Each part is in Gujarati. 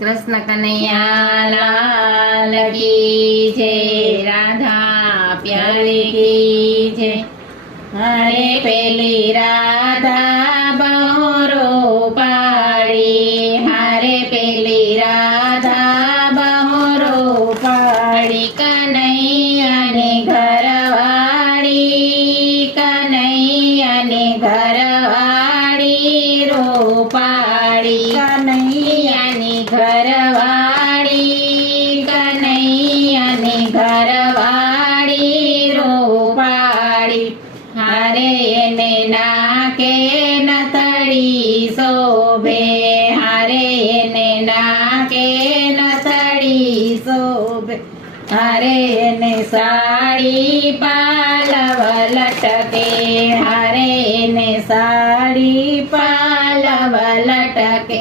કૃષ્ણ કનૈયા લાલ કી જય, રાધા પ્યારી કી જય। હરે પેલી રાધા બહુ રૂપાળી, હરે પેલી રાધા બહુ રૂપાળી, કનૈયાની ઘરવાળી, કનૈયાની ઘરવાળી રૂપાળી, કનૈયાની ઘરવાળી, કનૈયાની ઘરવાળી રૂપાળી। હારે એને નાકે નથડી શોભે, હારે એને નાકે નથડી શોભે, હારે એને સાડી પાલવ લટકે, હારે એને સાડી પાલવ લટકે,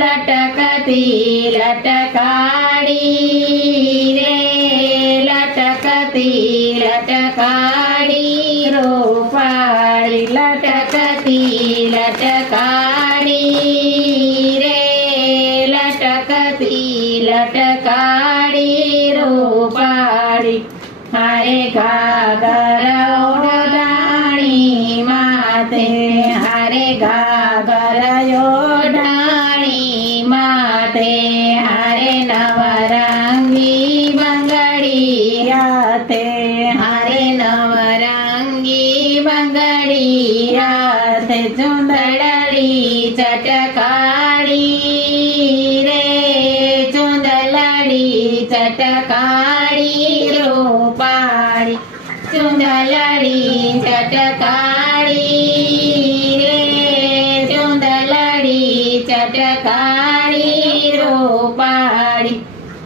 લટકતી લટકાડી રે, લટકતી લટકાડી રૂપાળી, લટકતી લટકાડી રે, લટકતી લટકાડી રૂપાળી। હારે ઘાઘર ઓઢાણી માથે, હારે ઘાઘર ઓઢાણી માથે, હારે નવરંગી બંગડી હાથે, હારે નવરંગી બંગડી હાથે, ચુંદડી ચટકાળી રે, ચુંદડી ચટકાળી રૂપાળી, ચુંદડી ચટકાળી રે, ચુંદડી ચટકાળી રૂપાળી।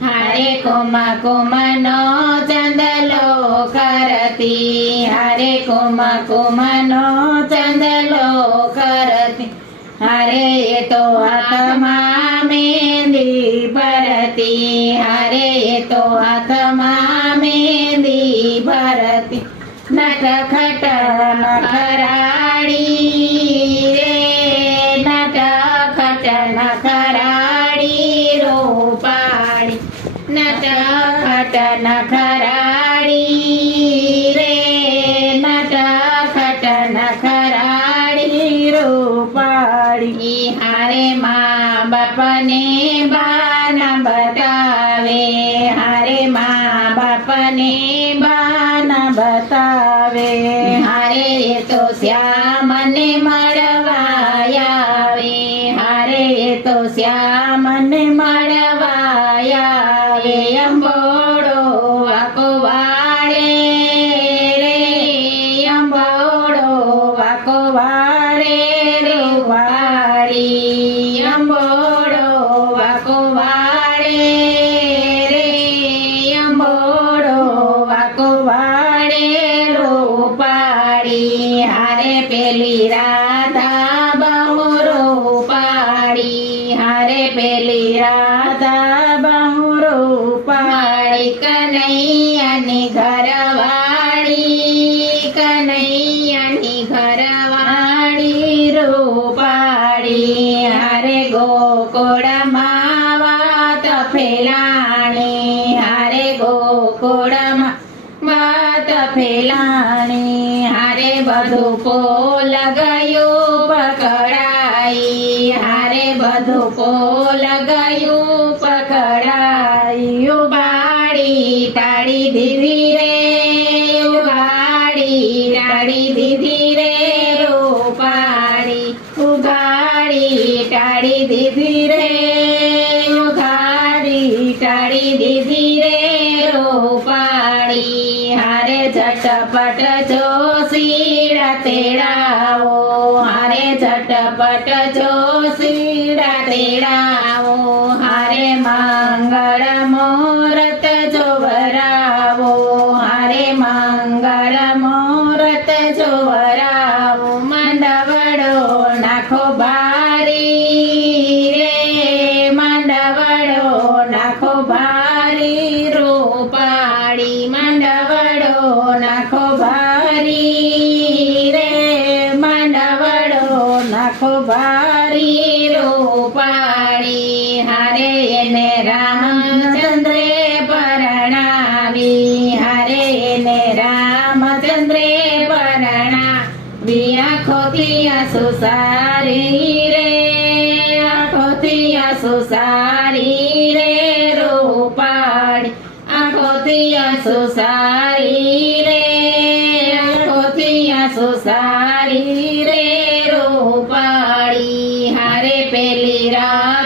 હારે કુમા કુમનો ચંદલો કરતી, હારે કુમા કુમનો ચંદલો કરતી, હારે તો હાથમાં મહેંદી ભરતી, હારે તો હાથમાં મહેંદી ભરતી, નટખટ નખરાડી રે, નટખટ નખરાડી રૂપાળી, નટખટ નખરાડી રે, નટખટ નખરાડી રૂપાળી। હારે મા બાપને બાન બતાવે, હારે મા બાપને બાન બતાવે, હારે તો શ્યામને મળવા આવે, હારે તો શ્યામને મળવા આવે, અંબોડો વાકો વાળે રે, અંબોડો વાકો વાળે રૂપાળી, અંબોડો વાકો વાળે રે, અંબોડો વાકો વાળે રૂપાળી। હારે પેલી રાધા બહુ રૂપાળી, હારે પેલી રાધા બહુ રૂપાળી, કનૈયાની ઘરવાળી, કનૈયાની ઘરવાળી રૂપાળી। હારે ગોકુળમાં વાત ફેલાણી, હારે ગોકુળમાં વાત ફેલાણી, હારે બધું પોલ ગયું પકડાઈ, હારે બધું પોલ ગયું પકડાઈ, ઉગાડી ટાળી દીધી રે, ઉગાડી ટાળી દીધી રે રૂપાળી, ઉગાડી ટાળી દીધી રે, ઉગાડી ટાળી દીધી રે રૂપાળી। હારે ઝટપટ જોશીડા તેડાવો, હારે ઝટપટ જોશીડા તેડાવો, હારે મંગળ મુહૂર્ત જોવરાવો, હારે મંગળ મુહૂર્ત જોવરાવો, મંડવડો નાખો બારી રે, મંડવડો નાખો બારી આંસુ સારી રે રૂપાળી આંખોથી આંસુ સારી રે આંખોથી આંસુ સારી રે રૂપાળી હારે પેલી રાત